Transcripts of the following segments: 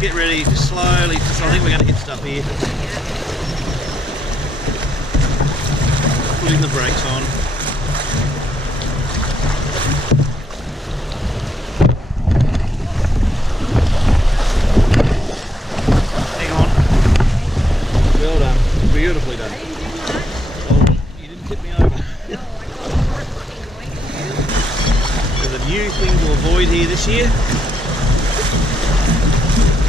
just get ready, just slowly, just, I think we're going to hit stuff here. Putting the brakes on. Hang on. Well done. Beautifully done. Oh, you didn't tip me over. There's a new thing to avoid here this year.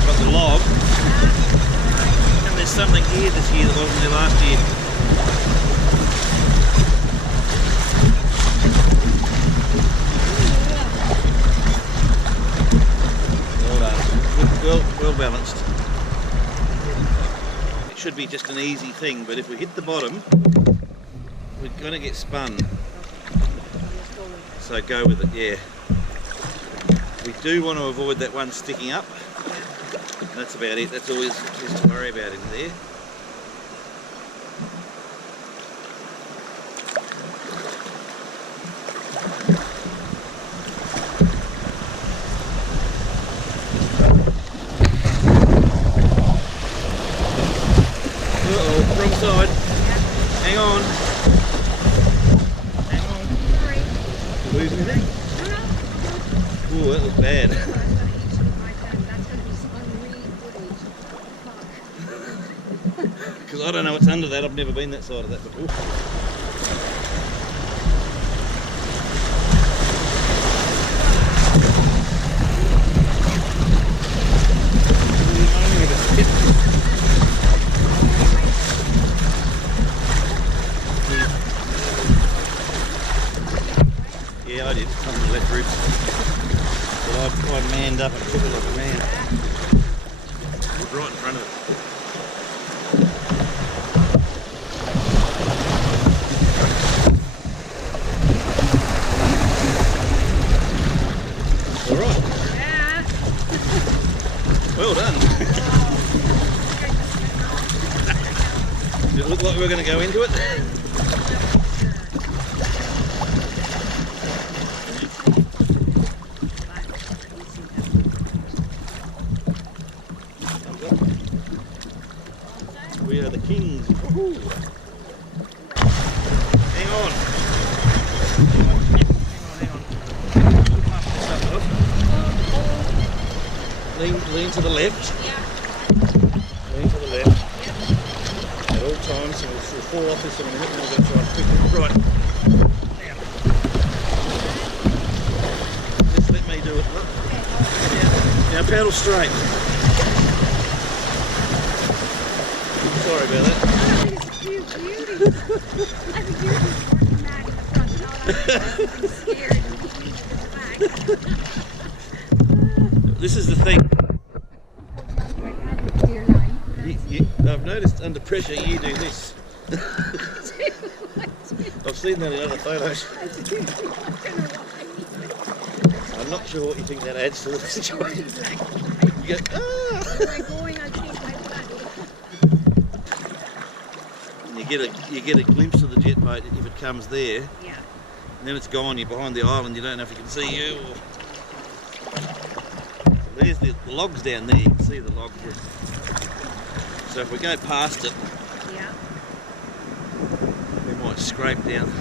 Got the log. And there's something here this year that wasn't there last year. Well balanced. It should be just an easy thing, but if we hit the bottom, we're going to get spun. So go with it, yeah. We do want to avoid that one sticking up. That's about it. That's all there is to worry about in there. Wrong side. Hang on. Hang on. Sorry. Lose anything? No. Ooh, that was bad. That's going to be some unread footage. Because I don't know what's under that. I've never been that side of that before. Yeah, I did. Some of the left ribs. But I manned up and took it like a man. Right in front of it. Alright. Yeah. Well done. Did it look like we were going to go into it? We are the kings. Woohoo! Hang on. Lean to the left. Yeah. Lean to the left. Yep. At all times, and we'll fall off this in a minute and we'll go try and pick it. Right. Now. Just let me do it. Look. Now paddle straight. Sorry about that. It's cute, beauty. I think you're just working that in the front. I'm scared and leave it in the back. This is the thing. I've noticed under pressure you do this. I've seen that in other photos. I'm not sure what you think that adds to the situation. You go, ah! You get a glimpse of the jet boat if it comes there. Yeah. And then it's gone. You're behind the island. You don't know if you can see you. Or... There's the logs down there. You can see the logs. So if we go past it, yeah, we might scrape down.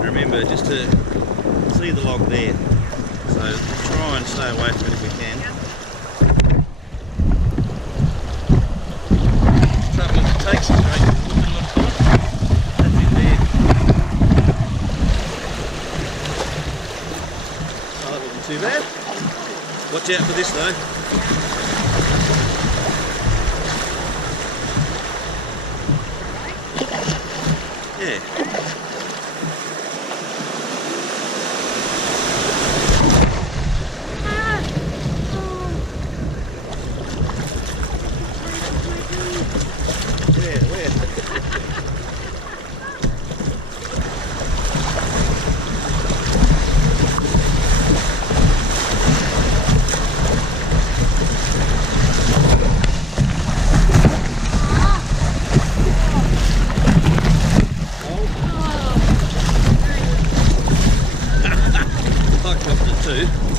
Remember, just to see the log there. So try and stay away from it if we can. Yeah. Takes it straight. That's it there. Oh, that wasn't too bad. Watch out for this though. Yeah. to.